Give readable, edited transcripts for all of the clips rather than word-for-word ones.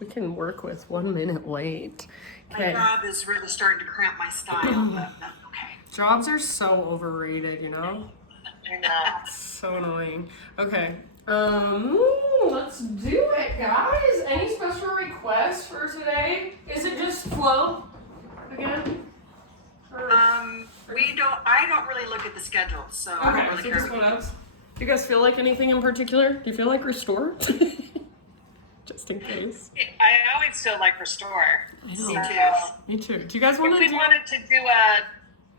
We can work with 1 minute late. My Okay. job is really starting to cramp my style, but that's okay. Jobs are so overrated, you know? I know. So annoying. Okay. Let's do it, guys. Any special requests for today? Is it just flow again? I don't really look at the schedule, so I Okay, don't really so care. just one else. Do you guys feel like anything in particular? Do you feel like restore? Just in case. I always feel like restore. I Me know. too. Me too. Do you guys want If to we do? wanted to do a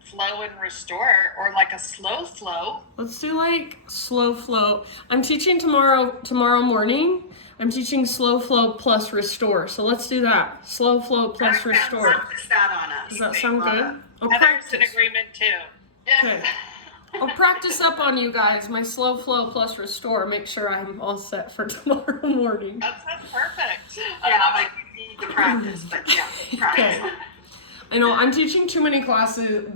flow and restore, or like a slow flow. Let's do like slow flow. I'm teaching tomorrow morning. I'm teaching slow flow plus restore. So let's do that. Slow flow plus restore. Practice that on us. Does that sound good? I'll Heather's in practice. agreement too. Okay. I'll practice up on you guys. My slow flow plus restore. Make sure I'm all set for tomorrow morning. That sounds perfect. Yeah, like you need to practice, but yeah, practice. Okay. I know I'm teaching too many classes.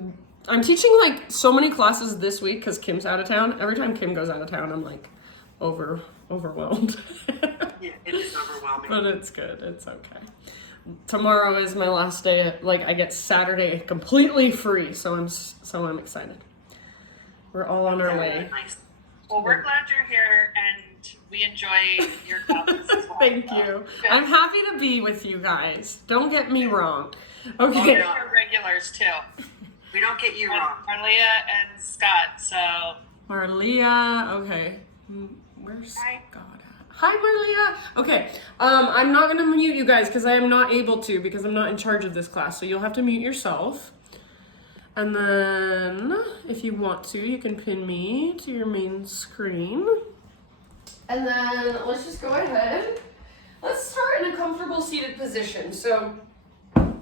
I'm teaching like so many classes this week because Kim's out of town. Every time Kim goes out of town, I'm like overwhelmed. Yeah, it is overwhelming. But it's good. It's okay. Tomorrow is my last day. Like I get Saturday completely free, so I'm excited. We're all on our way. Nice. Well, we're glad you're here, and we enjoy your classes as well. Thank you. I'm happy to be with you guys. Don't get me wrong. Okay. You're regulars too. We don't get you wrong. Marlia and Scott. So Marlia. Okay. Where's Hi. God at? Hi, Marlia. Okay. I'm not gonna mute you guys because I am not able to because I'm not in charge of this class. So you'll have to mute yourself. And then, if you want to, you can pin me to your main screen. And then, let's just go ahead. Let's start in a comfortable seated position. So, I'm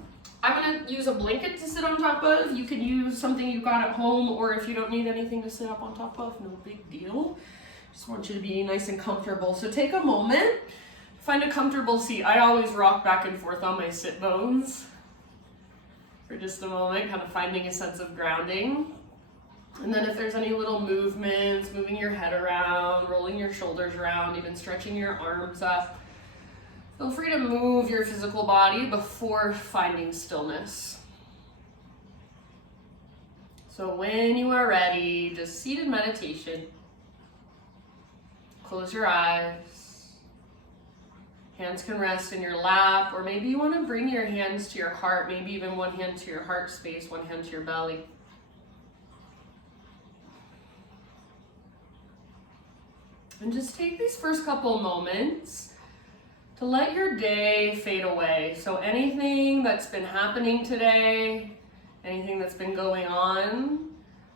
gonna use a blanket to sit on top of. You could use something you got at home, or if you don't need anything to sit up on top of, no big deal. Just want you to be nice and comfortable. So take a moment, find a comfortable seat. I always rock back and forth on my sit bones for just a moment, kind of finding a sense of grounding. And then if there's any little movements, moving your head around, rolling your shoulders around, even stretching your arms up, feel free to move your physical body before finding stillness. So when you are ready, just seated meditation. Close your eyes. Hands can rest in your lap, or maybe you want to bring your hands to your heart, maybe even one hand to your heart space, one hand to your belly. And just take these first couple moments to let your day fade away. So anything that's been happening today, anything that's been going on,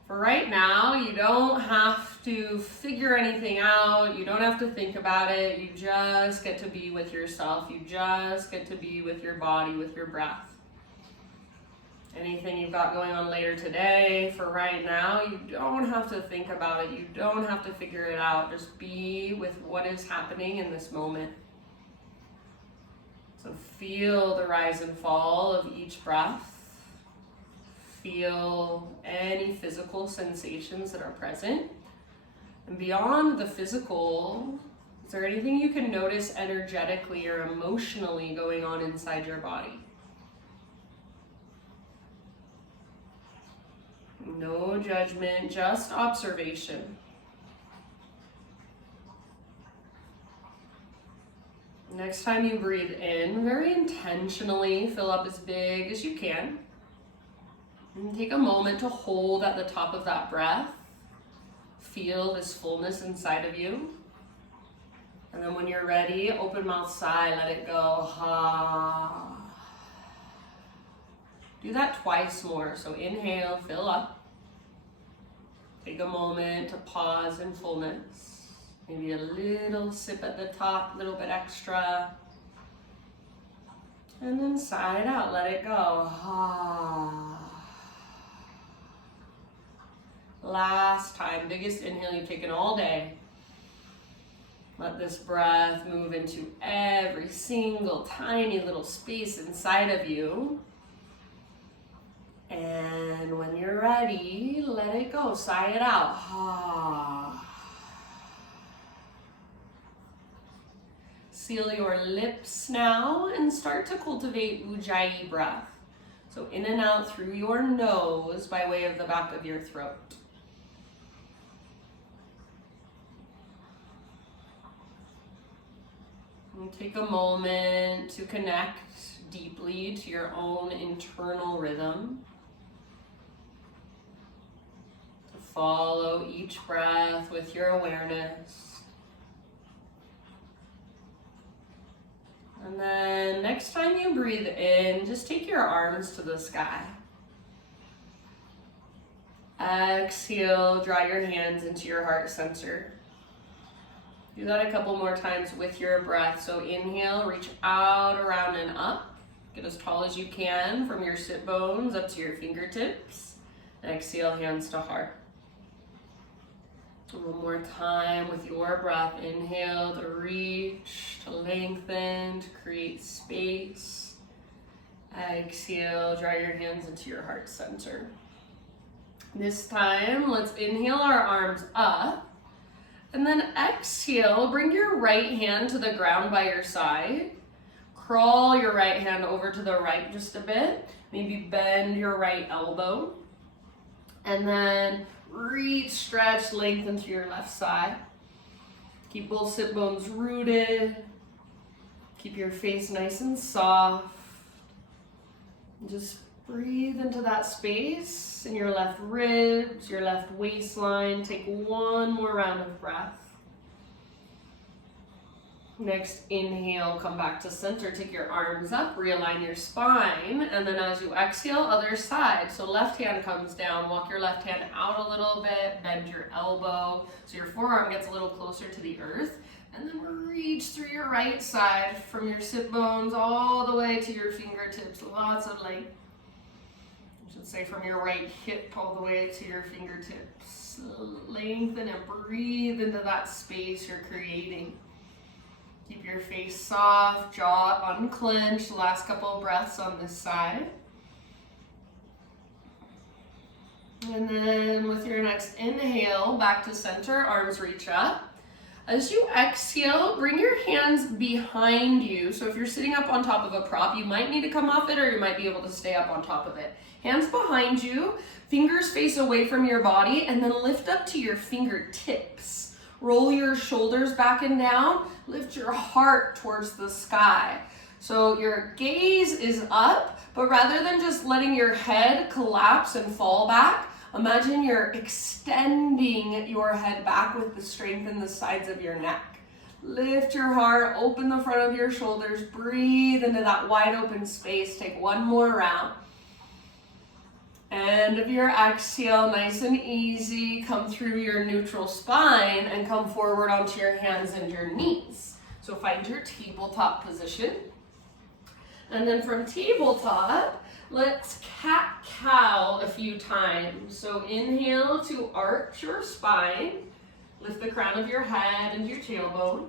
for right now, you don't have to figure anything out. You don't have to think about it. You just get to be with yourself. You just get to be with your body, with your breath. Anything you've got going on later today, for right now, you don't have to think about it. You don't have to figure it out. Just be with what is happening in this moment. So feel the rise and fall of each breath. Feel any physical sensations that are present. And beyond the physical, is there anything you can notice energetically or emotionally going on inside your body? No judgment, just observation. Next time you breathe in, very intentionally fill up as big as you can. And take a moment to hold at the top of that breath. Feel this fullness inside of you. And then when you're ready, open mouth sigh, let it go. Ha. Do that twice more. So inhale, fill up. Take a moment to pause in fullness. Maybe a little sip at the top, a little bit extra. And then sigh it out, let it go. Ha. Last time, biggest inhale you've taken all day. Let this breath move into every single tiny little space inside of you. And when you're ready, let it go. Sigh it out. seal your lips now and start to cultivate Ujjayi breath. So in and out through your nose by way of the back of your throat. And take a moment to connect deeply to your own internal rhythm. To follow each breath with your awareness. And then next time you breathe in, just take your arms to the sky. Exhale, draw your hands into your heart center. Do that a couple more times with your breath. So inhale, reach out, around, and up. Get as tall as you can from your sit bones up to your fingertips. Exhale, hands to heart. One more time with your breath. Inhale to reach, to lengthen, to create space. Exhale, draw your hands into your heart center. This time, let's inhale our arms up. And then exhale, bring your right hand to the ground by your side. Crawl your right hand over to the right just a bit. Maybe bend your right elbow. And then reach, stretch, lengthen to your left side. Keep both sit bones rooted. Keep your face nice and soft. Just breathe into that space in your left ribs, your left waistline. Take one more round of breath. Next, inhale, come back to center. Take your arms up, realign your spine, and then as you exhale, other side. So left hand comes down, walk your left hand out a little bit, bend your elbow, so your forearm gets a little closer to the earth, and then reach through your right side from your sit bones all the way to your fingertips. Lots of length. I should say from your right hip all the way to your fingertips. Lengthen and breathe into that space you're creating. Keep your face soft, jaw unclenched. Last couple of breaths on this side. And then with your next inhale, back to center, arms reach up. As you exhale, bring your hands behind you. So if you're sitting up on top of a prop, you might need to come off it or you might be able to stay up on top of it. Hands behind you, fingers face away from your body, and then lift up to your fingertips. Roll your shoulders back and down. Lift your heart towards the sky. So your gaze is up, but rather than just letting your head collapse and fall back, imagine you're extending your head back with the strength in the sides of your neck. Lift your heart, open the front of your shoulders, breathe into that wide open space. Take one more round. End of your exhale, nice and easy. Come through your neutral spine and come forward onto your hands and your knees. So find your tabletop position. And then from tabletop, let's cat-cow a few times. So inhale to arch your spine. Lift the crown of your head and your tailbone.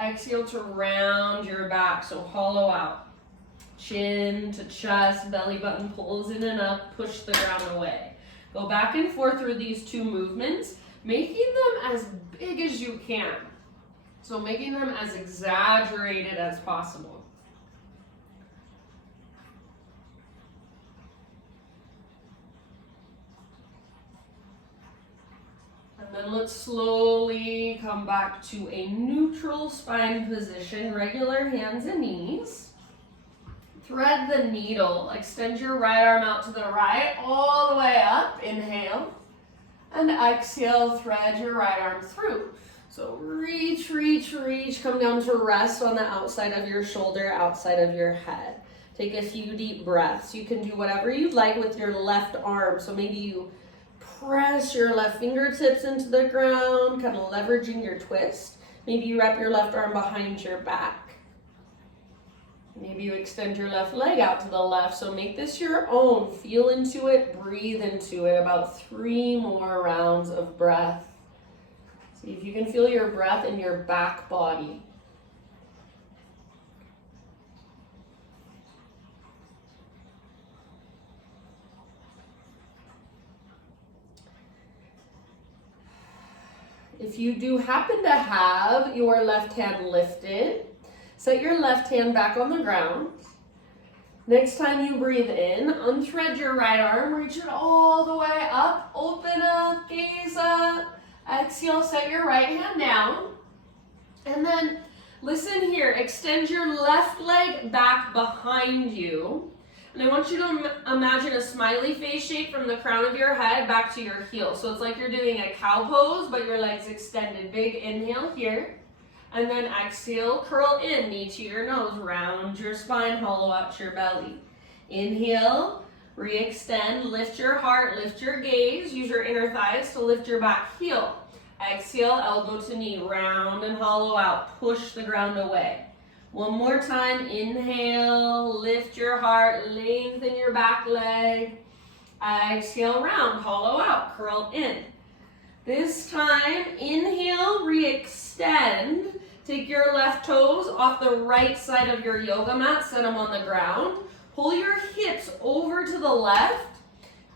Exhale to round your back, so hollow out. Chin to chest, belly button pulls in and up, push the ground away. Go back and forth through these two movements, making them as big as you can. So making them as exaggerated as possible. And then let's slowly come back to a neutral spine position, regular hands and knees. Thread the needle. Extend your right arm out to the right, all the way up. Inhale. And exhale, thread your right arm through. So reach, reach, reach. Come down to rest on the outside of your shoulder, outside of your head. Take a few deep breaths. You can do whatever you'd like with your left arm. So maybe you press your left fingertips into the ground, kind of leveraging your twist. Maybe you wrap your left arm behind your back. Maybe you extend your left leg out to the left. So make this your own. Feel into it, breathe into it. About 3 more rounds of breath. See if you can feel your breath in your back body. If you do happen to have your left hand lifted, Set your left hand back on the ground. Next time you breathe in, unthread your right arm, reach it all the way up, open up, gaze up. Exhale, set your right hand down. And then listen here, extend your left leg back behind you. And I want you to imagine a smiley face shape from the crown of your head back to your heel. So it's like you're doing a cow pose, but your legs extended. Big inhale here. And then exhale, curl in, knee to your nose, round your spine, hollow out your belly. Inhale, re-extend, lift your heart, lift your gaze, use your inner thighs to lift your back heel. Exhale, elbow to knee, round and hollow out, push the ground away. One more time, inhale, lift your heart, lengthen your back leg. Exhale, round, hollow out, curl in. This time, inhale, re-extend. Take your left toes off the right side of your yoga mat, set them on the ground. Pull your hips over to the left,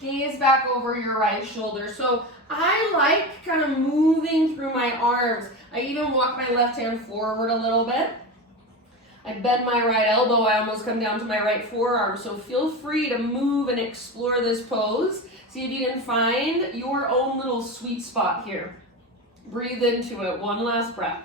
gaze back over your right shoulder. So I like kind of moving through my arms. I even walk my left hand forward a little bit. I bend my right elbow, I almost come down to my right forearm. So feel free to move and explore this pose. See if you can find your own little sweet spot here. Breathe into it, one last breath.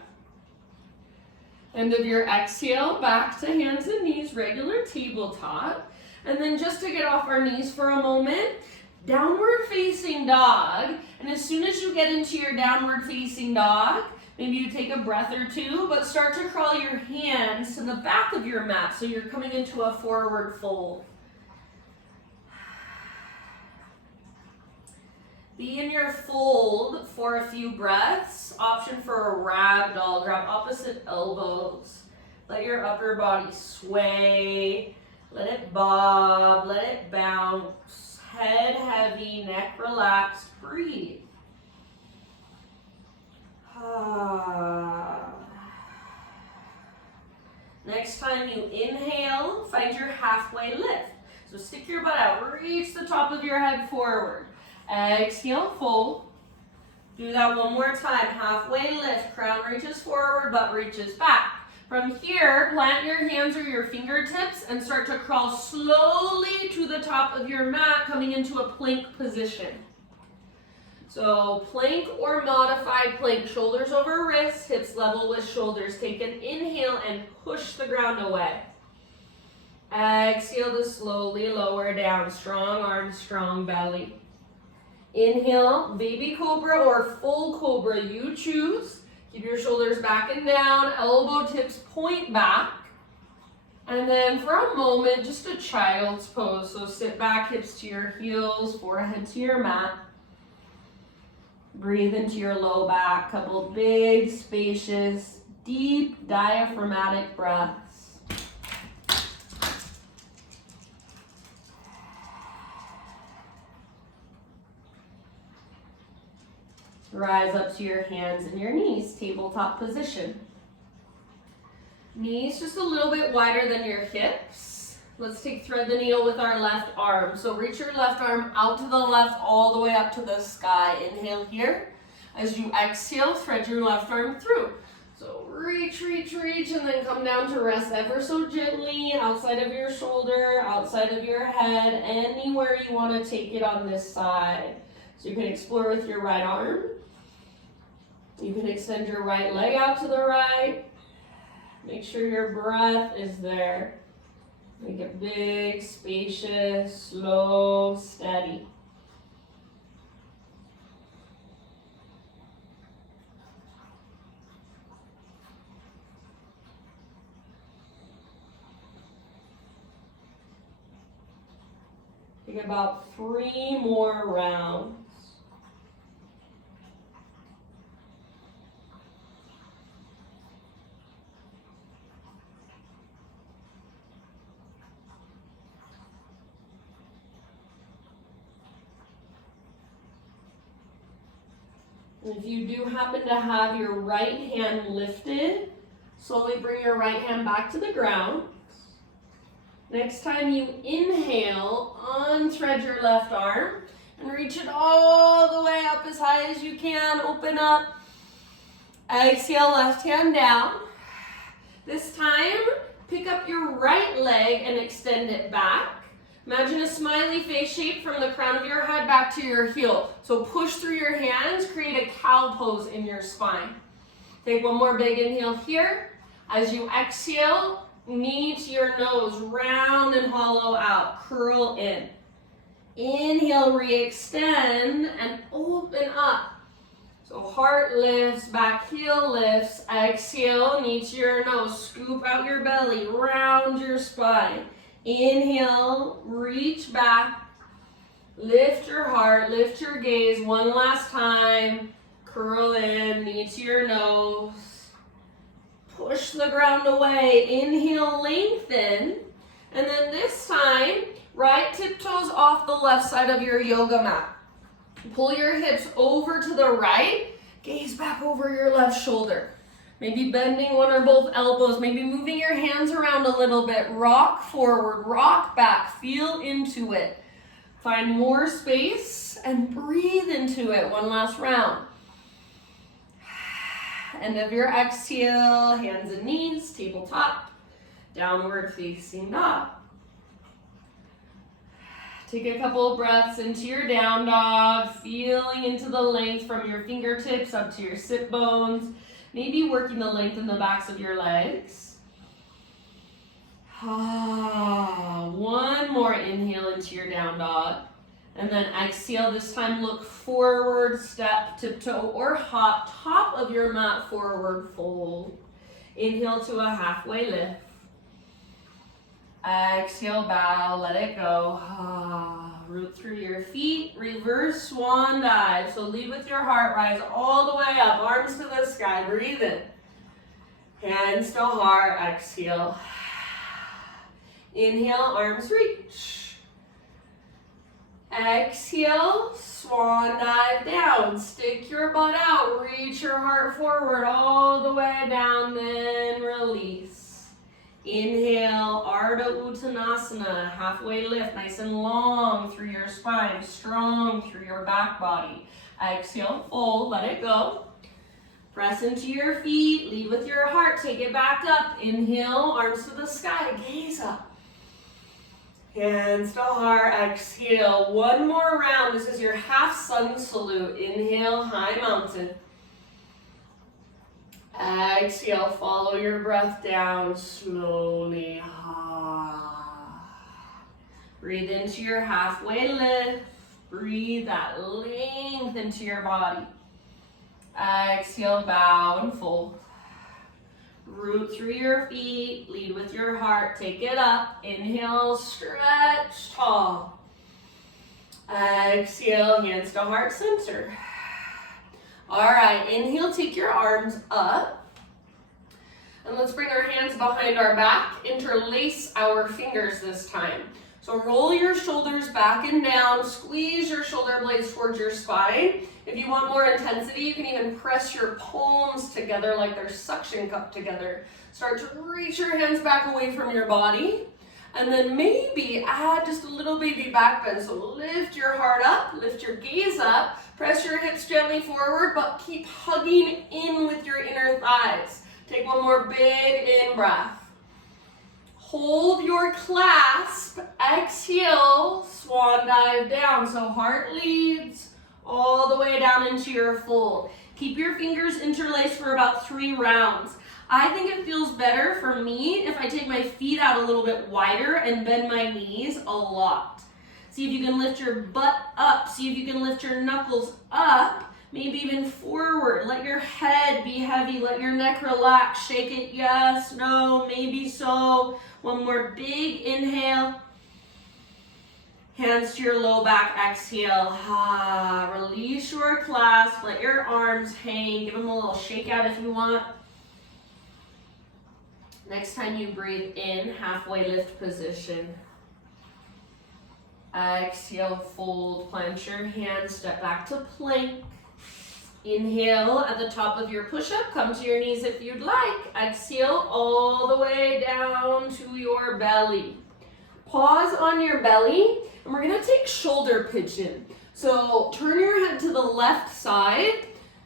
End of your exhale, back to hands and knees, regular tabletop. And then just to get off our knees for a moment, downward facing dog. And as soon as you get into your downward facing dog, maybe you take a breath or two, but start to crawl your hands to the back of your mat so you're coming into a forward fold. Be in your fold for a few breaths. Option for a ragdoll. Grab opposite elbows. Let your upper body sway. Let it bob. Let it bounce. Head heavy, neck relaxed. Breathe. Next time you inhale, find your halfway lift. So stick your butt out. Reach the top of your head forward. Exhale, fold. Do that one more time. Halfway lift. Crown reaches forward, butt reaches back. From here, plant your hands or your fingertips and start to crawl slowly to the top of your mat, coming into a plank position. So plank or modified plank. Shoulders over wrists, hips level with shoulders. Take an inhale and push the ground away. Exhale to slowly lower down. Strong arms, strong belly. Inhale, baby cobra or full cobra, you choose. Keep your shoulders back and down, elbow tips point back. And then for a moment, just a child's pose. So sit back, hips to your heels, forehead to your mat. Breathe into your low back, couple big, spacious, deep diaphragmatic breaths. Rise up to your hands and your knees, tabletop position. Knees just a little bit wider than your hips. Let's thread the needle with our left arm. So reach your left arm out to the left all the way up to the sky. Inhale here. As you exhale, thread your left arm through. So reach, reach, reach, and then come down to rest ever so gently outside of your shoulder, outside of your head, anywhere you want to take it on this side. So you can explore with your right arm. You can extend your right leg out to the right. Make sure your breath is there. Make it big, spacious, slow, steady. Take about 3 more rounds. If you do happen to have your right hand lifted, slowly bring your right hand back to the ground. Next time you inhale, unthread your left arm and reach it all the way up as high as you can. Open up. Exhale, left hand down. This time, pick up your right leg and extend it back. Imagine a smiley face shape from the crown of your head back to your heel. So push through your hands, create a cow pose in your spine. Take one more big inhale here. As you exhale, knee to your nose, round and hollow out, curl in. Inhale, re-extend and open up. So heart lifts, back heel lifts, exhale, knee to your nose, scoop out your belly, round your spine. Inhale, reach back, lift your heart, lift your gaze one last time, curl in, knee to your nose, push the ground away, inhale, lengthen, and then this time, right tiptoes off the left side of your yoga mat. Pull your hips over to the right, gaze back over your left shoulder. Maybe bending one or both elbows, maybe moving your hands around a little bit. Rock forward, rock back, feel into it. Find more space and breathe into it. One last round. End of your exhale, hands and knees, tabletop, downward facing dog. Take a couple of breaths into your down dog, feeling into the length from your fingertips up to your sit bones. Maybe working the length in the backs of your legs. One more inhale into your down dog. And then exhale, this time look forward, step, tiptoe, or hop, top of your mat, forward fold. Inhale to a halfway lift. Exhale, bow, let it go. Root through your feet, reverse swan dive. So lead with your heart, rise all the way up, arms to the sky, breathe in. Hands to heart, exhale. Inhale, arms reach. Exhale, swan dive down. Stick your butt out, reach your heart forward all the way down, then release. Inhale, Ardha Uttanasana, halfway lift, nice and long through your spine, strong through your back body. Exhale, fold, let it go. Press into your feet, lead with your heart, take it back up. Inhale, arms to the sky, gaze up. Hands to heart, exhale. One more round, this is your half sun salute. Inhale, high mountain. Exhale, follow your breath down slowly. Breathe into your halfway lift. Breathe that length into your body. Exhale, bow and fold. Root through your feet, lead with your heart, take it up. Inhale, stretch tall. Exhale, hands to heart center. All right, inhale, take your arms up. And let's bring our hands behind our back, interlace our fingers this time. So roll your shoulders back and down, squeeze your shoulder blades towards your spine. If you want more intensity, you can even press your palms together like they're suction cupped together. Start to reach your hands back away from your body. And then maybe add just a little baby back bend. So lift your heart up, lift your gaze up, press your hips gently forward, but keep hugging in with your inner thighs. Take one more big in breath. Hold your clasp, exhale, swan dive down. So heart leads all the way down into your fold. Keep your fingers interlaced for about 3 rounds. I think it feels better for me if I take my feet out a little bit wider and bend my knees a lot. See if you can lift your butt up. See if you can lift your knuckles up, maybe even forward. Let your head be heavy. Let your neck relax. Shake it, yes, no, maybe so. One more big inhale. Hands to your low back, exhale. Release your clasp. Let your arms hang. Give them a little shake out if you want. Next time you breathe in, halfway lift position. Exhale, fold, plant your hands, step back to plank. Inhale at the top of your push-up, come to your knees if you'd like. Exhale all the way down to your belly. Pause on your belly, and we're gonna take shoulder pigeon. So turn your head to the left side,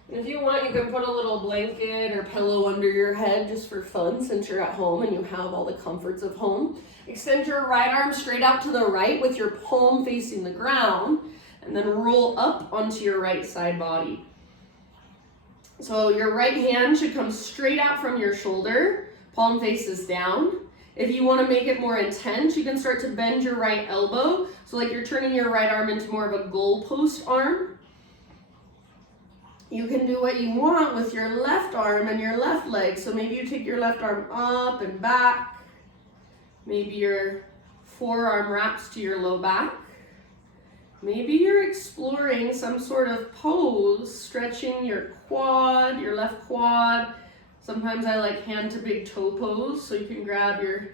And if you want, you can put a little blanket or pillow under your head just for fun since you're at home and you have all the comforts of home. Extend your right arm straight out to the right with your palm facing the ground, and then roll up onto your right side body. So your right hand should come straight out from your shoulder, palm faces down. If you want to make it more intense, you can start to bend your right elbow. So like you're turning your right arm into more of a goalpost arm. You can do what you want with your left arm and your left leg. So maybe you take your left arm up and back. Maybe your forearm wraps to your low back. Maybe you're exploring some sort of pose, stretching your quad, your left quad. Sometimes I like hand to big toe pose, so you can grab your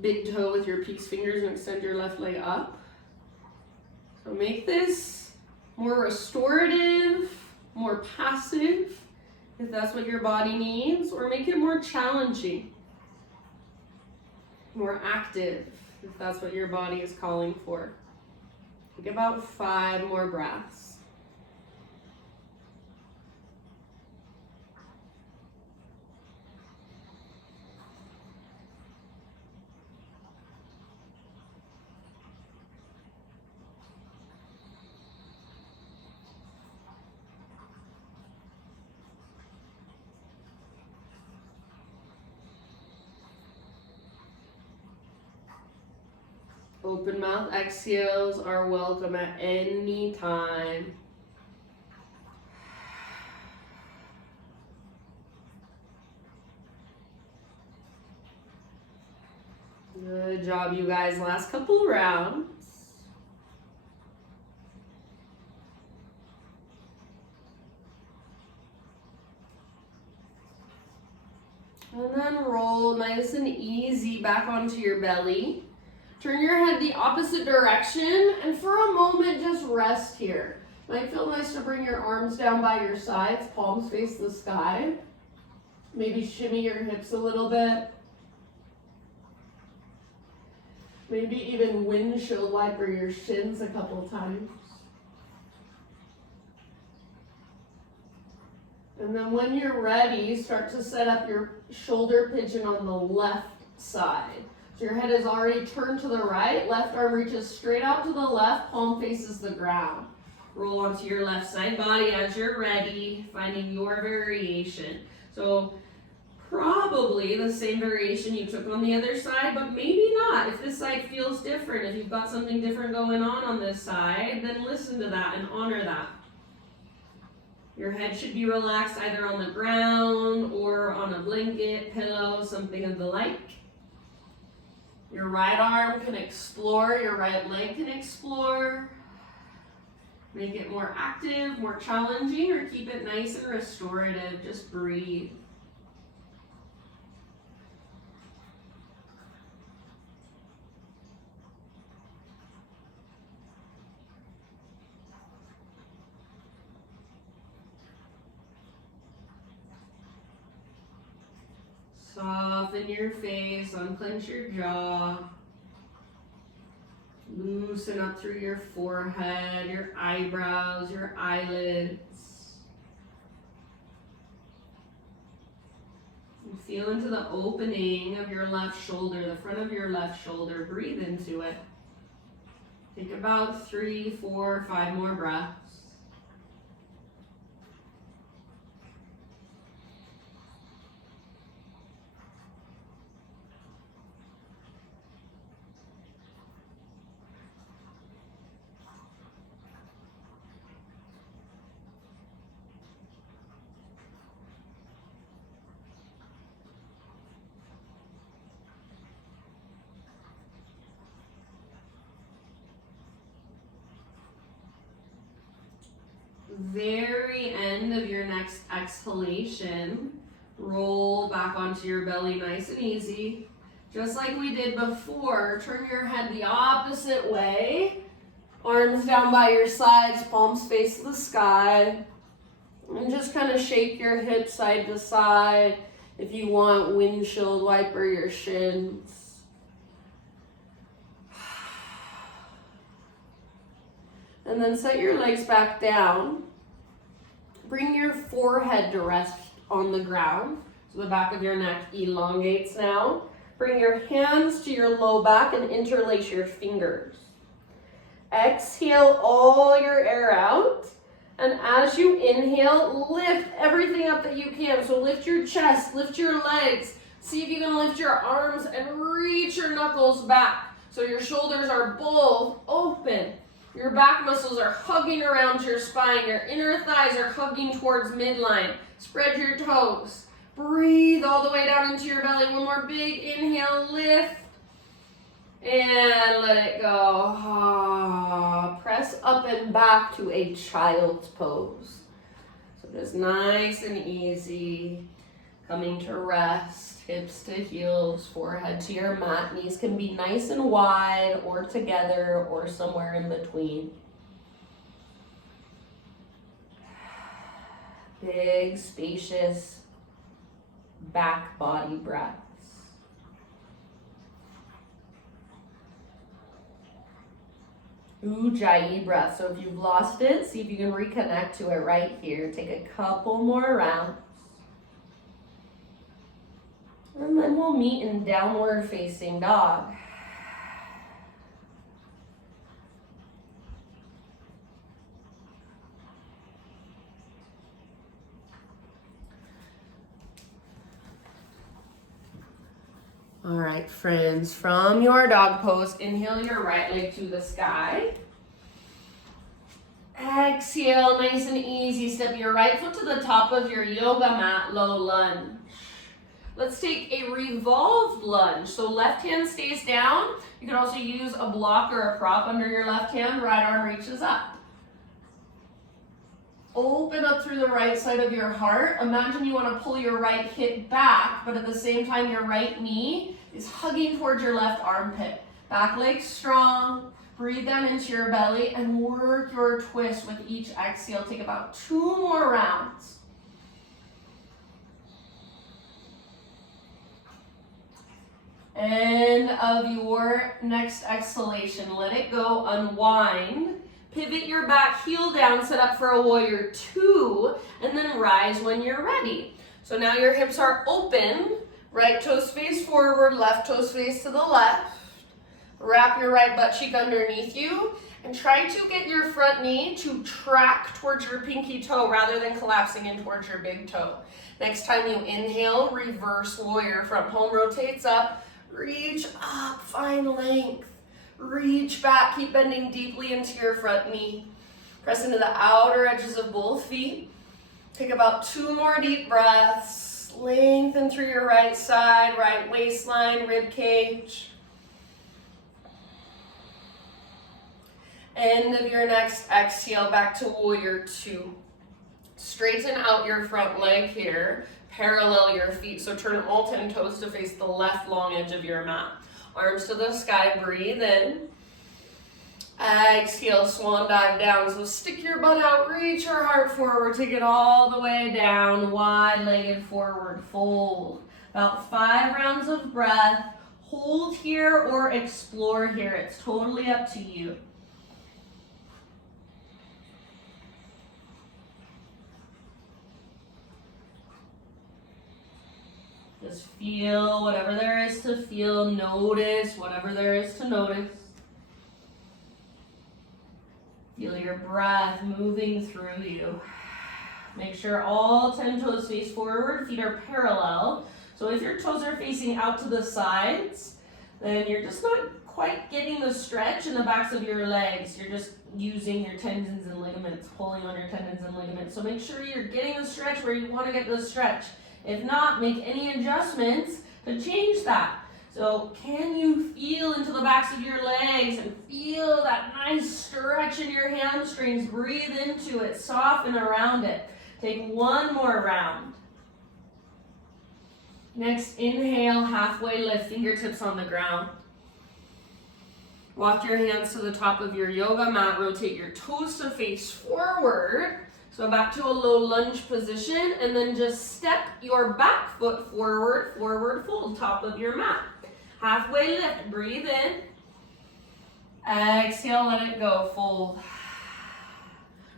big toe with your peace fingers and extend your left leg up. So make this more restorative, more passive, if that's what your body needs, or make it more challenging, more active, if that's what your body is calling for. Take about 5 more breaths. Open mouth exhales are welcome at any time. Good job, you guys. Last couple rounds. And then roll nice and easy back onto your belly. Turn your head the opposite direction, and for a moment, just rest here. Might feel nice to bring your arms down by your sides, palms face the sky. Maybe shimmy your hips a little bit. Maybe even windshield wiper your shins a couple times. And then when you're ready, start to set up your shoulder pigeon on the left side. So your head is already turned to the right, left arm reaches straight out to the left, palm faces the ground. Roll onto your left side body as you're ready, finding your variation. So probably the same variation you took on the other side, but maybe not. If this side feels different, if you've got something different going on this side, then listen to that and honor that. Your head should be relaxed either on the ground or on a blanket, pillow, something of the like. Your right arm can explore, your right leg can explore. Make it more active, more challenging, or keep it nice and restorative. Just breathe. Soften your face, unclench your jaw. Loosen up through your forehead, your eyebrows, your eyelids. And feel into the opening of your left shoulder, the front of your left shoulder. Breathe into it. Take about 3, 4, 5 more breaths. Very end of your next exhalation, roll back onto your belly nice and easy. Just like we did before, turn your head the opposite way. Arms down by your sides, palms face the sky. And just kind of shake your hips side to side. If you want, windshield wiper your shins. And then set your legs back down. bring your forehead to rest on the ground. So the back of your neck elongates now. Bring your hands to your low back and interlace your fingers. Exhale all your air out. And as you inhale, lift everything up that you can. So lift your chest, lift your legs. See if you can lift your arms and reach your knuckles back. So your shoulders are both open. Your back muscles are hugging around your spine. Your inner thighs are hugging towards midline. Spread your toes. Breathe all the way down into your belly. One more big inhale, lift. And let it go. Press up and back to a child's pose. So just nice and easy. Coming to rest, hips to heels, forehead to your mat. Knees can be nice and wide or together or somewhere in between. Big, spacious back body breaths. Ujjayi breath. So if you've lost it, see if you can reconnect to it right here. Take a couple more rounds. And then we'll meet in downward facing dog. All right, friends, from your dog pose, inhale your right leg to the sky. Exhale, nice and easy. Step your right foot to the top of your yoga mat, low lunge. Let's take a revolved lunge. So left hand stays down. You can also use a block or a prop under your left hand. Right arm reaches up. Open up through the right side of your heart. Imagine you want to pull your right hip back, but at the same time your right knee is hugging towards your left armpit. Back leg strong. Breathe down into your belly and work your twist with each exhale. Take about 2 more rounds. End of your next exhalation. Let it go, unwind. Pivot your back heel down, set up for a warrior 2, and then rise when you're ready. So now your hips are open. Right toes face forward, left toes face to the left. Wrap your right butt cheek underneath you and try to get your front knee to track towards your pinky toe rather than collapsing in towards your big toe. Next time you inhale, reverse warrior. Front palm rotates up. Reach up, find length. Reach back, keep bending deeply into your front knee. Press into the outer edges of both feet. Take about 2 more deep breaths. Lengthen through your right side, right waistline, rib cage. End of your next exhale, back to warrior 2. Straighten out your front leg here. Parallel your feet, so turn all 10 toes to face the left long edge of your mat. Arms to the sky, breathe in. Exhale, swan dive down. So stick your butt out, reach your heart forward, take it all the way down, wide-legged forward fold. About 5 rounds of breath. Hold here or explore here. It's totally up to you. Just feel whatever there is to feel. Notice whatever there is to notice. Feel your breath moving through you. Make sure all 10 toes face forward, feet are parallel. So if your toes are facing out to the sides, then you're just not quite getting the stretch in the backs of your legs. You're just using your tendons and ligaments, pulling on your tendons and ligaments. So make sure you're getting the stretch where you want to get the stretch. If not, make any adjustments to change that. So can you feel into the backs of your legs and feel that nice stretch in your hamstrings? Breathe into it, soften around it. Take 1 more round. Next, inhale, halfway lift, fingertips on the ground. Walk your hands to the top of your yoga mat, rotate your toes to face forward. So back to a low lunge position, and then just step your back foot forward, forward fold, top of your mat. Halfway lift, breathe in. Exhale, let it go, fold.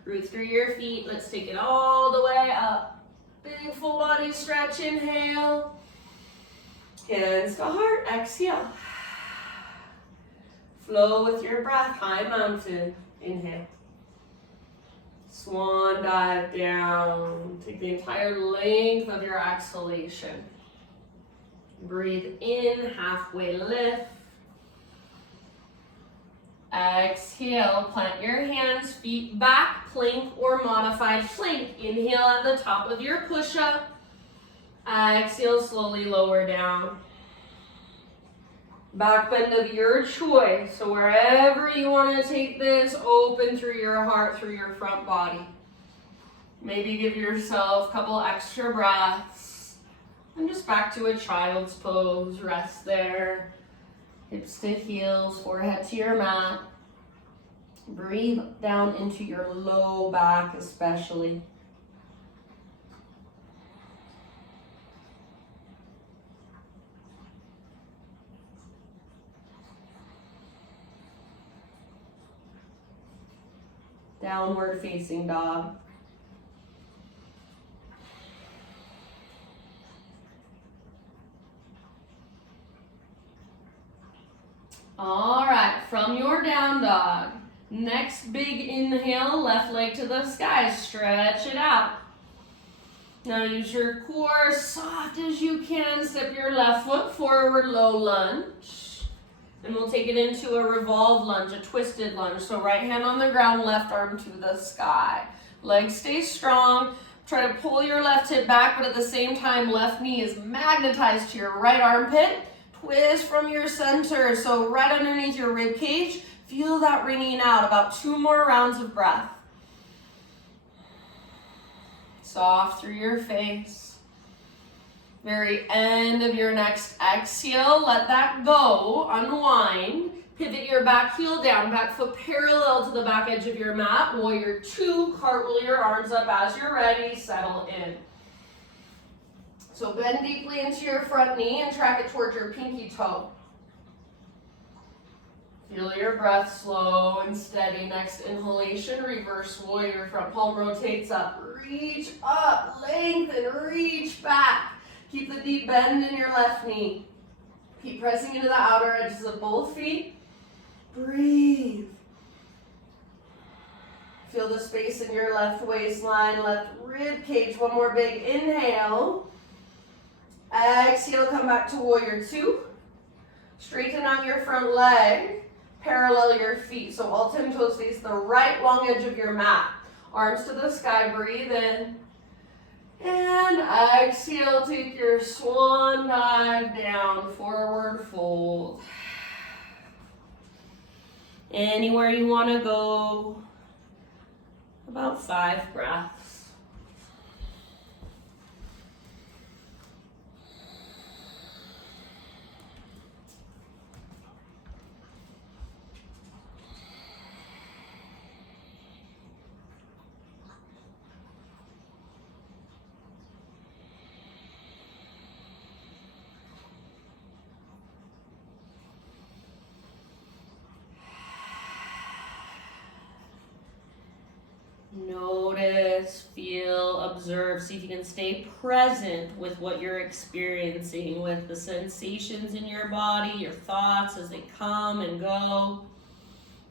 Root through your feet. Let's take it all the way up. Big full body stretch, inhale. Hands to heart, exhale. Flow with your breath, high mountain, inhale. Swan dive down. Take the entire length of your exhalation. Breathe in, halfway lift. Exhale, plant your hands, feet back, plank or modified plank. Inhale at the top of your push-up. Exhale, slowly lower down. Back bend of your choice. So wherever you want to take this, open through your heart, through your front body. Maybe give yourself a couple extra breaths. And just back to a child's pose. Rest there. Hips to heels, forehead to your mat. Breathe down into your low back especially. Downward facing dog. All right, from your down dog, next big inhale, left leg to the sky, stretch it out. Now use your core, soft as you can, step your left foot forward, low lunge. And we'll take it into a revolved lunge, a twisted lunge. So right hand on the ground, left arm to the sky. Legs stay strong. Try to pull your left hip back, but at the same time, left knee is magnetized to your right armpit. Twist from your center, so right underneath your rib cage. Feel that ringing out, about 2 more rounds of breath. Soft through your face. Very end of your next exhale, let that go, unwind. Pivot your back heel down, back foot parallel to the back edge of your mat. Warrior 2, cartwheel your arms up as you're ready, settle in. So bend deeply into your front knee and track it towards your pinky toe. Feel your breath slow and steady. Next inhalation, reverse warrior. Front palm rotates up. Reach up, lengthen, reach back. Keep the deep bend in your left knee. Keep pressing into the outer edges of both feet. Breathe. Feel the space in your left waistline, left rib cage. One more big inhale. Exhale, come back to warrior 2. Straighten out your front leg. Parallel your feet. So all 10 toes face the right long edge of your mat. Arms to the sky, breathe in. And exhale, take your swan dive down, forward fold. Anywhere you want to go. About 5 breaths. Notice, feel, observe. See if you can stay present with what you're experiencing, with the sensations in your body, your thoughts as they come and go,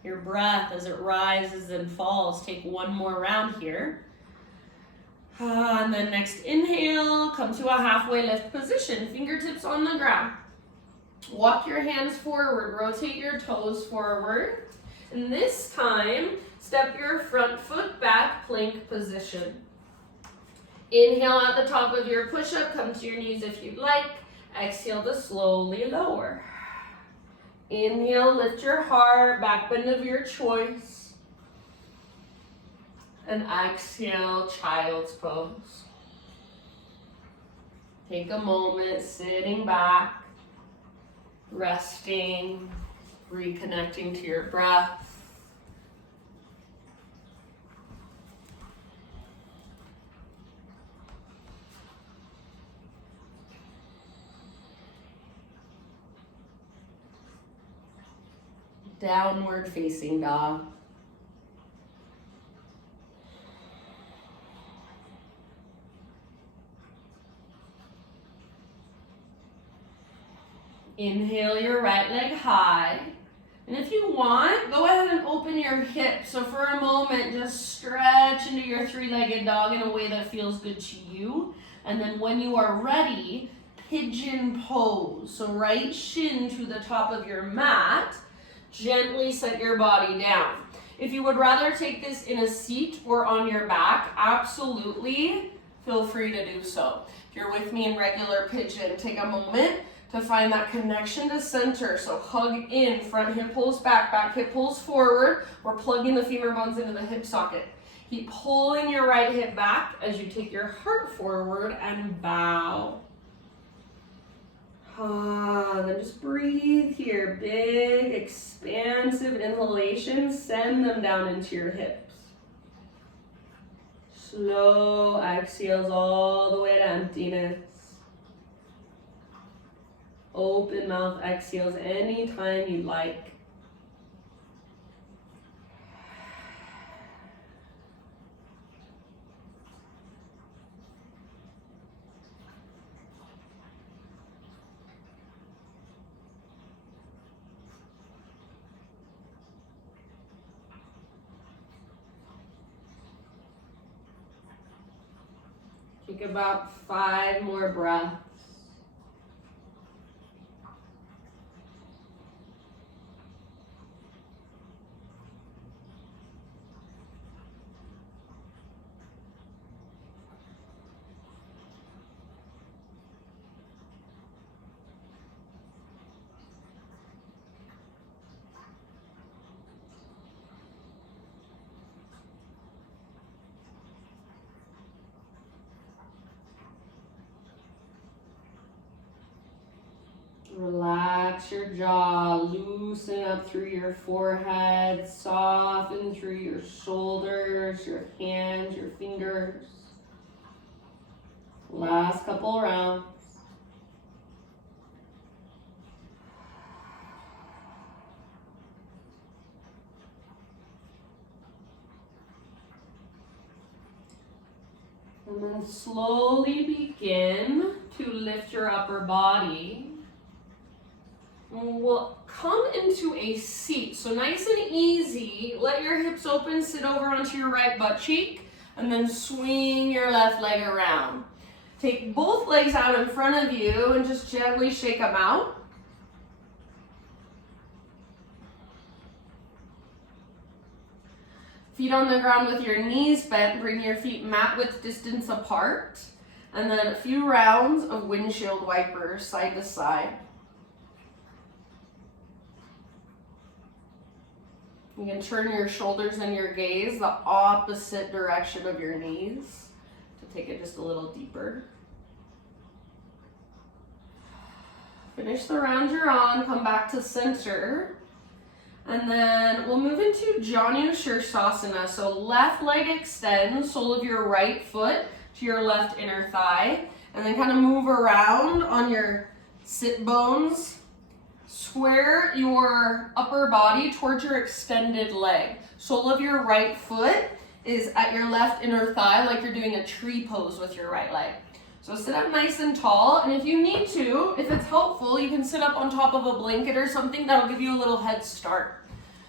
your breath as it rises and falls. Take one more round here. And then next inhale, come to a halfway lift position, fingertips on the ground. Walk your hands forward, rotate your toes forward. And this time, step your front foot back, plank position. Inhale at the top of your push-up, come to your knees if you'd like. Exhale to slowly lower. Inhale, lift your heart, back bend of your choice. And exhale, child's pose. Take a moment, sitting back, resting, reconnecting to your breath. Downward facing dog. Inhale your right leg high. And if you want, go ahead and open your hips. So for a moment, just stretch into your three-legged dog in a way that feels good to you. And then when you are ready, pigeon pose. So right shin to the top of your mat. Gently set your body down. If you would rather take this in a seat or on your back, absolutely feel free to do so. If you're with me in regular pigeon, take a moment to find that connection to center. So hug in, front hip pulls back, back hip pulls forward. We're plugging the femur bones into the hip socket. Keep pulling your right hip back as you take your heart forward and bow. Then just breathe here. Big, expansive inhalations. Send them down into your hips. Slow exhales all the way to emptiness. Open mouth exhales anytime you like. Take about 5 more breaths. Relax your jaw, loosen up through your forehead, soften through your shoulders, your hands, your fingers. Last couple rounds. And then slowly begin to lift your upper body. We'll come into a seat. So nice and easy. Let your hips open, sit over onto your right butt cheek, and then swing your left leg around. Take both legs out in front of you and just gently shake them out. Feet on the ground with your knees bent. Bring your feet mat width distance apart. And then a few rounds of windshield wipers side to side. You can turn your shoulders and your gaze the opposite direction of your knees to take it just a little deeper. Finish the round you're on, come back to center. And then we'll move into Janu Shirsasana. So left leg extends, sole of your right foot to your left inner thigh. And then kind of move around on your sit bones. Square your upper body towards your extended leg. Sole of your right foot is at your left inner thigh, like you're doing a tree pose with your right leg. So sit up nice and tall, and if you need to, if it's helpful, you can sit up on top of a blanket or something that'll give you a little head start.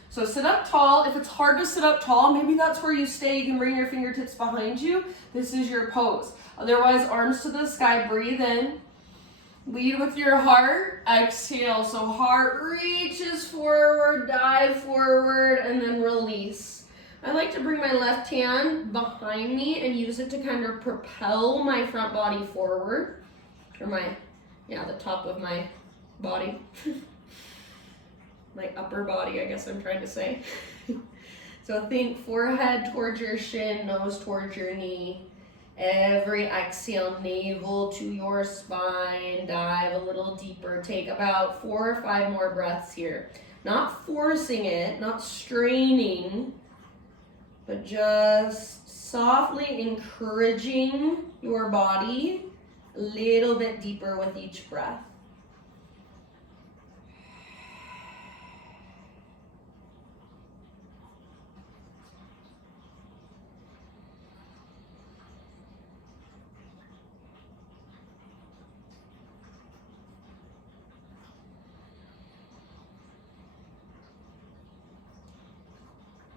So sit up tall. If it's hard to sit up tall, maybe that's where you stay. You can bring your fingertips behind you. This is your pose. Otherwise, arms to the sky, breathe in. Lead with your heart, exhale. So heart reaches forward, dive forward, and then release. I like to bring my left hand behind me and use it to kind of propel my front body forward. Or the top of my body. My upper body, I guess I'm trying to say. So think forehead towards your shin, nose towards your knee. Every exhale, navel to your spine, dive a little deeper. Take about 4 or 5 more breaths here. Not forcing it, not straining, but just softly encouraging your body a little bit deeper with each breath.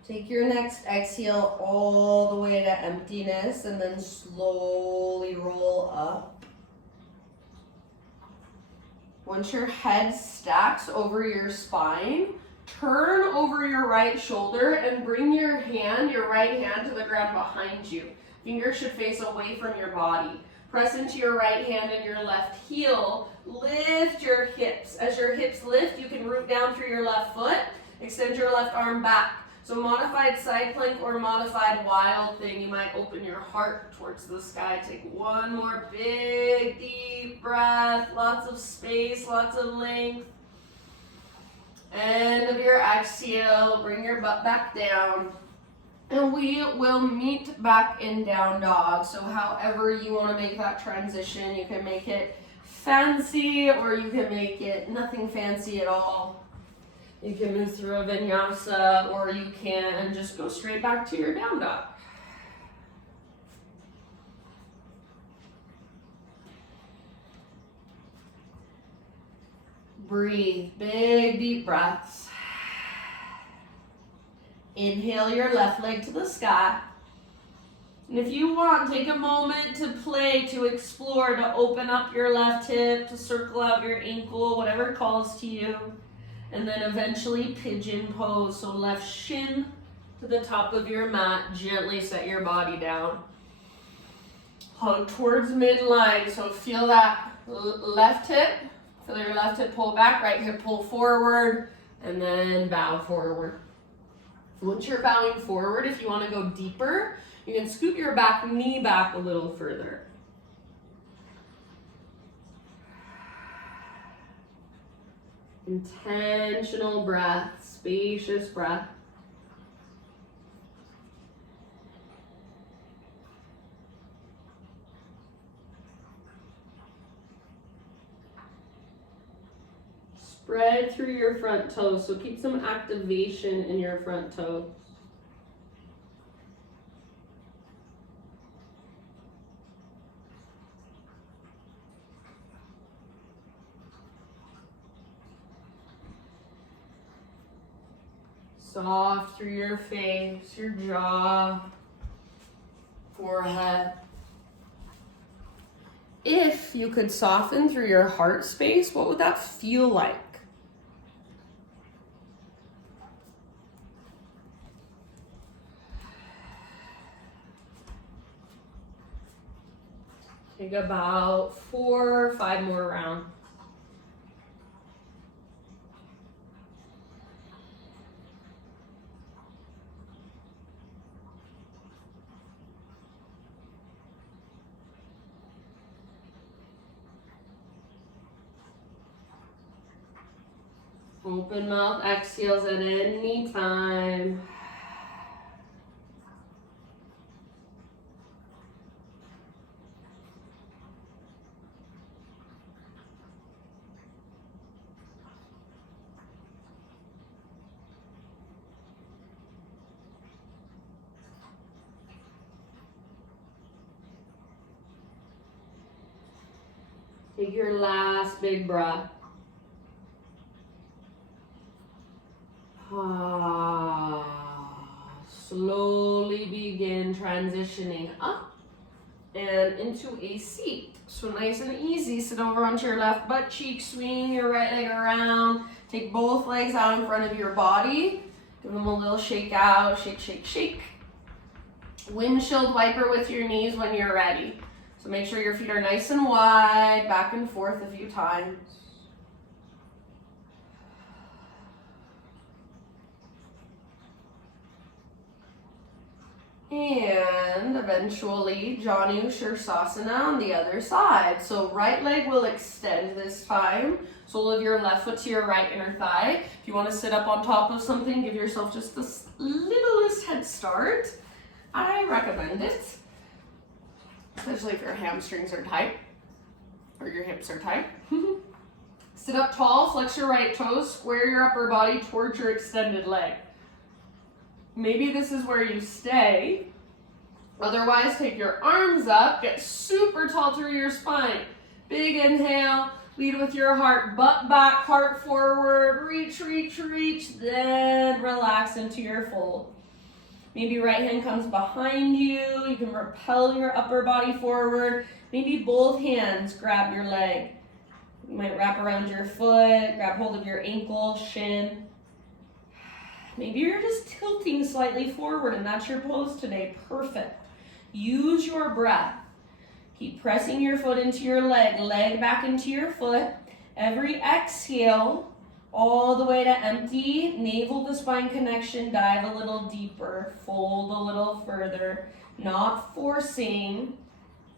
Take your next exhale all the way to emptiness and then slowly roll up. Once your head stacks over your spine, turn over your right shoulder and bring your right hand to the ground behind you. Fingers should face away from your body. Press into your right hand and your left heel. Lift your hips. As your hips lift, you can root down through your left foot. Extend your left arm back. So modified side plank or modified wild thing, you might open your heart towards the sky. Take one more big, deep breath. Lots of space, lots of length. End of your exhale, bring your butt back down. And we will meet back in down dog. So however you want to make that transition, you can make it fancy or you can make it nothing fancy at all. You can move through a vinyasa or you can just go straight back to your down dog. Breathe, big deep breaths. Inhale your left leg to the sky. And if you want, take a moment to play, to explore, to open up your left hip, to circle out your ankle, whatever calls to you. And then eventually pigeon pose. So left shin to the top of your mat, gently set your body down. Hug towards midline, so feel that left hip. Feel your left hip pull back, right hip pull forward, and then bow forward. Once you're bowing forward, if you want to go deeper, you can scoot your back knee back a little further. Intentional breath, spacious breath. Spread through your front toes, so keep some activation in your front toes. Soft through your face, your jaw, forehead. If you could soften through your heart space, what would that feel like? Take about 4 or 5 more rounds. Open mouth exhales at any time. Take your last big breath. Slowly begin transitioning up and into a seat. So nice and easy, sit over onto your left butt cheek, swing your right leg around, take both legs out in front of your body, give them a little shake out, shake, shake, shake. Windshield wiper with your knees when you're ready. So make sure your feet are nice and wide, back and forth a few times. And eventually, Janu Shirsasana on the other side. So right leg will extend this time. Sole of your left foot to your right inner thigh. If you want to sit up on top of something, give yourself just the littlest head start. I recommend it. Especially if your hamstrings are tight or your hips are tight. Sit up tall, flex your right toes, square your upper body towards your extended leg. Maybe this is where you stay. Otherwise, take your arms up, get super tall through your spine. Big inhale, lead with your heart, butt back, heart forward, reach, reach, reach, then relax into your fold. Maybe right hand comes behind you. You can propel your upper body forward. Maybe both hands grab your leg. You might wrap around your foot, grab hold of your ankle, shin. Maybe you're just tilting slightly forward and that's your pose today. Perfect. Use your breath. Keep pressing your foot into your leg back into your foot. Every exhale, all the way to empty, navel to spine connection, dive a little deeper, fold a little further, not forcing,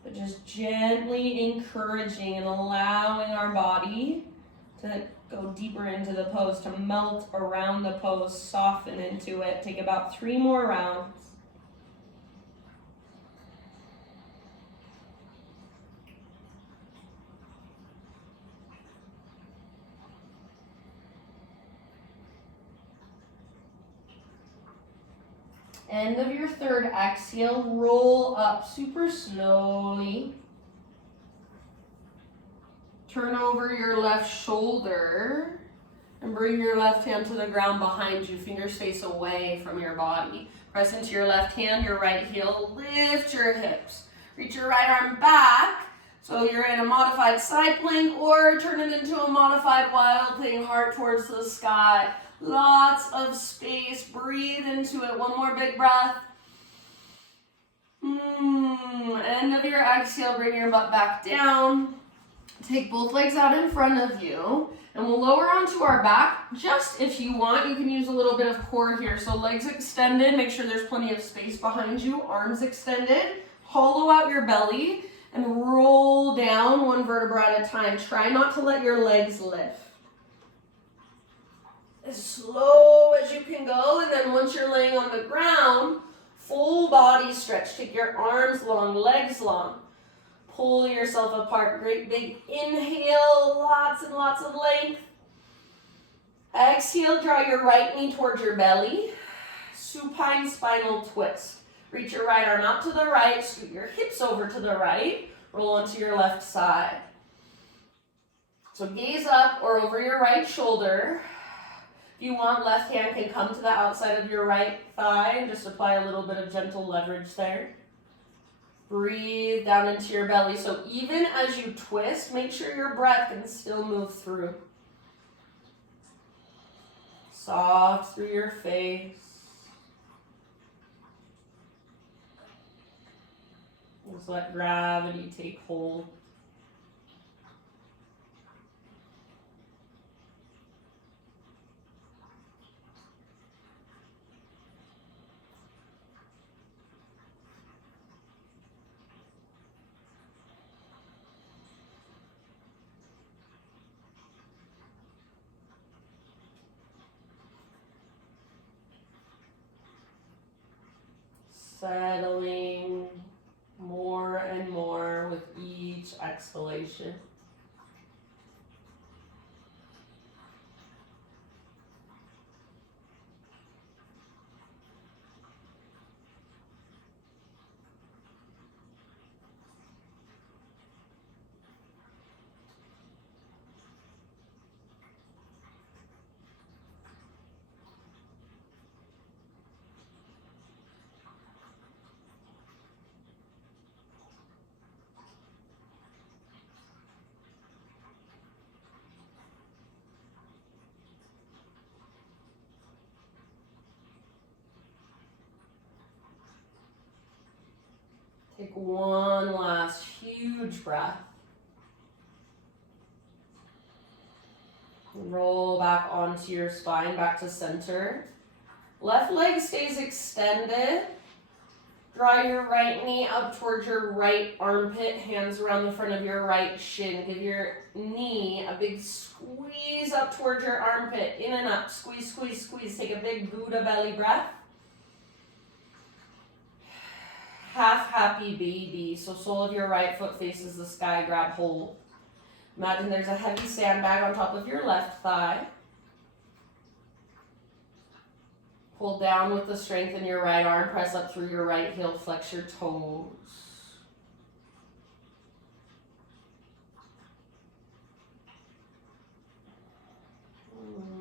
but just gently encouraging and allowing our body to go deeper into the pose, to melt around the pose, soften into it. Take about 3 more rounds. End of your third exhale, roll up super slowly. Turn over your left shoulder and bring your left hand to the ground behind you. Fingers face away from your body. Press into your left hand, your right heel, lift your hips. Reach your right arm back so you're in a modified side plank, or turn it into a modified wild thing, heart towards the sky. Lots of space. Breathe into it. One more big breath. End of your exhale, bring your butt back down. Take both legs out in front of you, and we'll lower onto our back. Just if you want, you can use a little bit of core here. So legs extended, make sure there's plenty of space behind you. Arms extended, hollow out your belly, and roll down 1 vertebra at a time. Try not to let your legs lift. As slow as you can go, and then once you're laying on the ground, full body stretch. Take your arms long, legs long. Pull yourself apart. Great big inhale, lots and lots of length. Exhale, draw your right knee towards your belly. Supine spinal twist. Reach your right arm out to the right, scoot your hips over to the right, roll onto your left side. So gaze up or over your right shoulder. If you want, left hand can come to the outside of your right thigh and just apply a little bit of gentle leverage there. Breathe down into your belly. So even as you twist, make sure your breath can still move through. Soft through your face. Just let gravity take hold. Settling more and more with each exhalation. Take one last huge breath. Roll back onto your spine, back to center. Left leg stays extended. Draw your right knee up towards your right armpit, hands around the front of your right shin. Give your knee a big squeeze up towards your armpit. In and up, squeeze, squeeze, squeeze. Take a big Buddha belly breath. Half happy baby. So sole of your right foot faces the sky, grab hold. Imagine there's a heavy sandbag on top of your left thigh. Pull down with the strength in your right arm, press up through your right heel, flex your toes.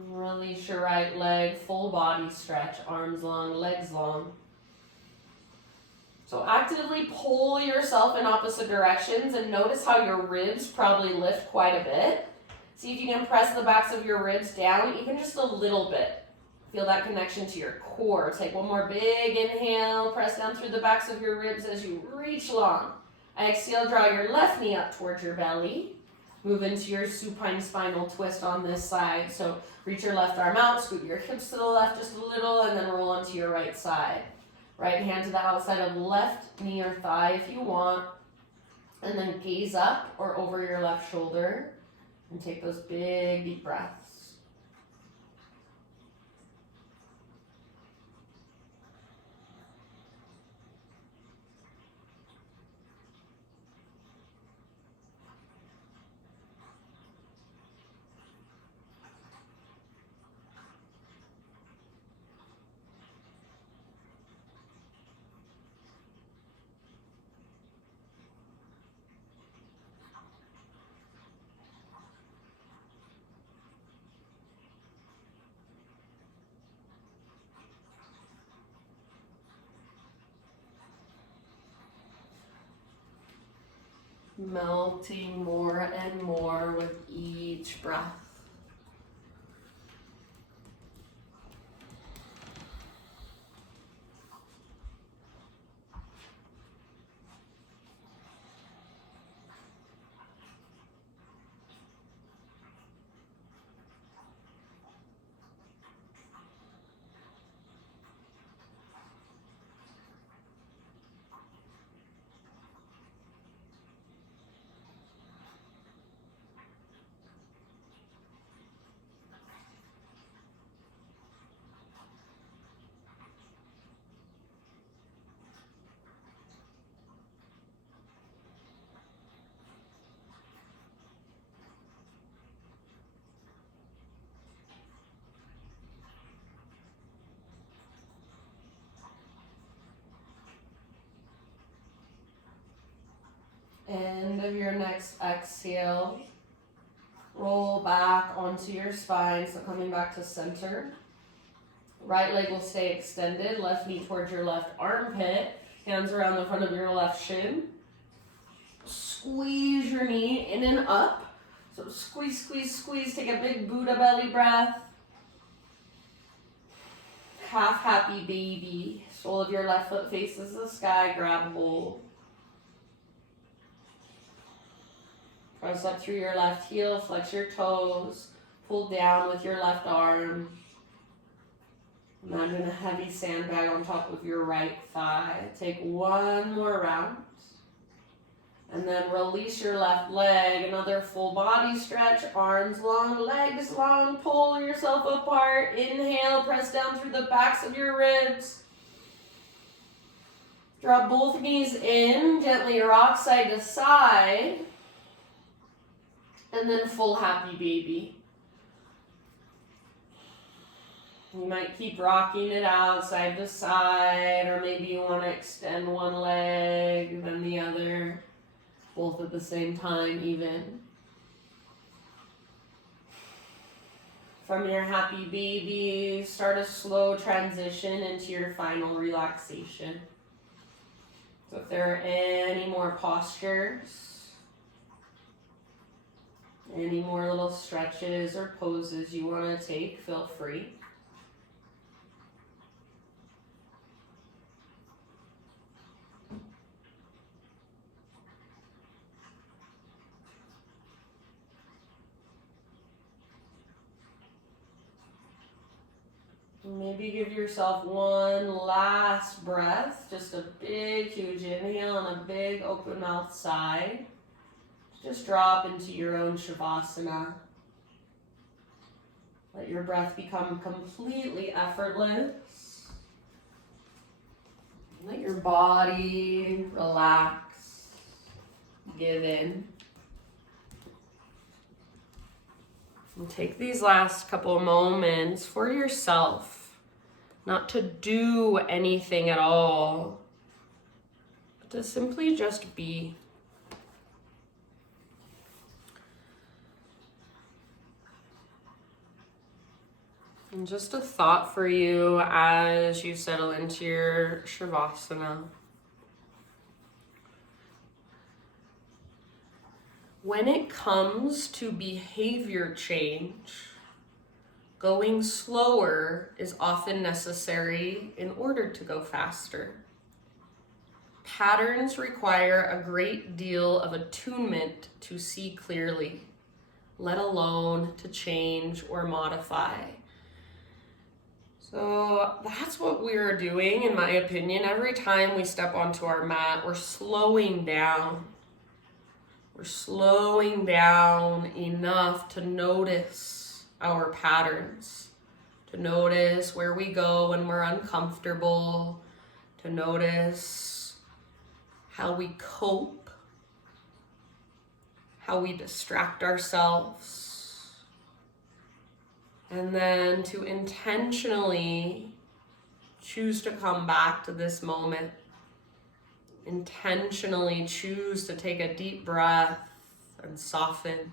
Release your right leg, full body stretch, arms long, legs long. So actively pull yourself in opposite directions and notice how your ribs probably lift quite a bit. See if you can press the backs of your ribs down, even just a little bit. Feel that connection to your core. Take one more big inhale, press down through the backs of your ribs as you reach long. Exhale, draw your left knee up towards your belly. Move into your supine spinal twist on this side. So reach your left arm out, scoot your hips to the left just a little, and then roll onto your right side. Right hand to the outside of left knee or thigh if you want. And then gaze up or over your left shoulder. And take those big, deep breaths. Melting more and more with each breath. End of your next exhale. Roll back onto your spine, so coming back to center. Right leg will stay extended, left knee towards your left armpit, hands around the front of your left shin. Squeeze your knee in and up. So squeeze, squeeze, squeeze. Take a big Buddha belly breath. Half happy baby. Sole of your left foot faces the sky, grab hold. Press up through your left heel, flex your toes, pull down with your left arm. Imagine a heavy sandbag on top of your right thigh. Take one more round. And then release your left leg. Another full body stretch, arms long, legs long, pull yourself apart. Inhale, press down through the backs of your ribs. Drop both knees in, gently rock side to side. And then full happy baby. You might keep rocking it out side to side, or maybe you want to extend one leg, then the other, both at the same time even. From your happy baby, start a slow transition into your final relaxation. So if there are any more postures, any more little stretches or poses you want to take, feel free. Maybe give yourself one last breath, just a big, huge inhale and a big open mouth sigh. Just drop into your own Shavasana. Let your breath become completely effortless. Let your body relax, give in. And take these last couple of moments for yourself, not to do anything at all, but to simply just be. And just a thought for you as you settle into your Shavasana. When it comes to behavior change, going slower is often necessary in order to go faster. Patterns require a great deal of attunement to see clearly, let alone to change or modify. So that's what we're doing, in my opinion. Every time we step onto our mat, we're slowing down. We're slowing down enough to notice our patterns, to notice where we go when we're uncomfortable, to notice how we cope, how we distract ourselves. And then to intentionally choose to come back to this moment. Intentionally choose to take a deep breath and soften.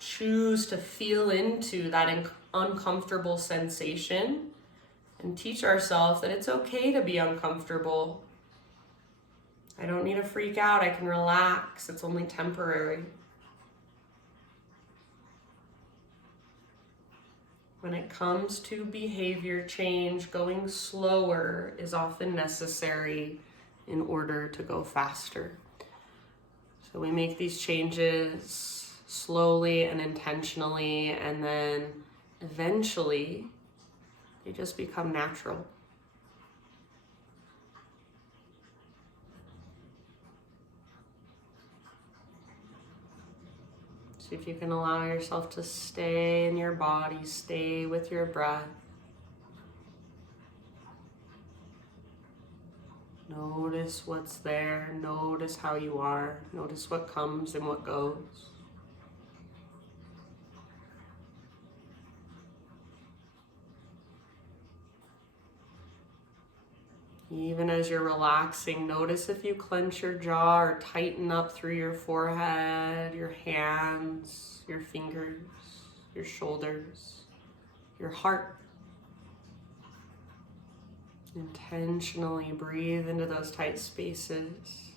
Choose to feel into that uncomfortable sensation and teach ourselves that it's okay to be uncomfortable. I don't need to freak out. I can relax. It's only temporary. When it comes to behavior change, going slower is often necessary in order to go faster. So we make these changes slowly and intentionally, and then eventually they just become natural. See if you can allow yourself to stay in your body, stay with your breath. Notice what's there, notice how you are, notice what comes and what goes. Even as you're relaxing, notice if you clench your jaw or tighten up through your forehead, your hands, your fingers, your shoulders, your heart. Intentionally breathe into those tight spaces.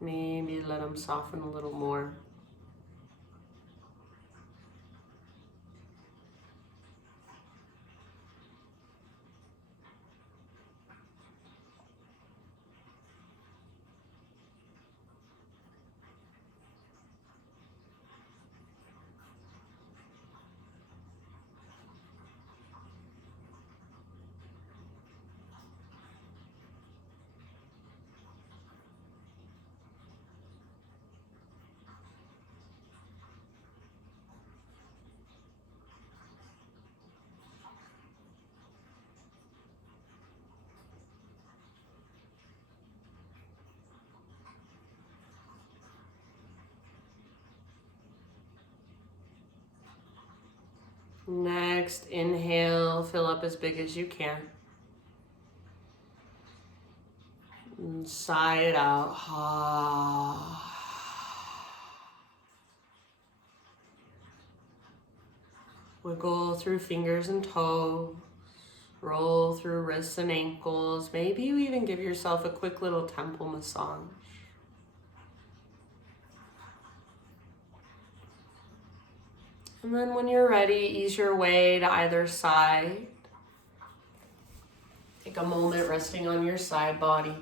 Maybe let them soften a little more. Next, inhale, fill up as big as you can. And sigh it out. Wiggle through fingers and toes. Roll through wrists and ankles. Maybe you even give yourself a quick little temple massage. And then when you're ready, ease your way to either side. Take a moment resting on your side body.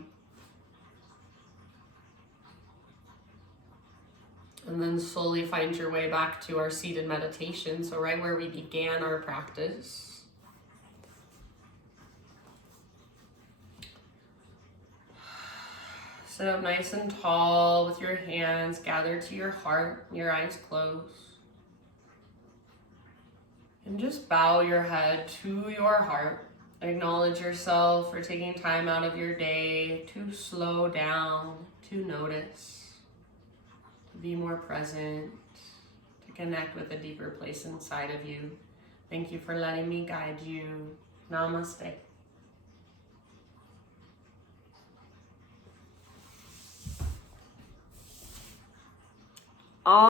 And then slowly find your way back to our seated meditation. So right where we began our practice. Sit up nice and tall with your hands gathered to your heart, your eyes closed. And just bow your head to your heart. Acknowledge yourself for taking time out of your day to slow down, to notice, to be more present, to connect with a deeper place inside of you. Thank you for letting me guide you. Namaste.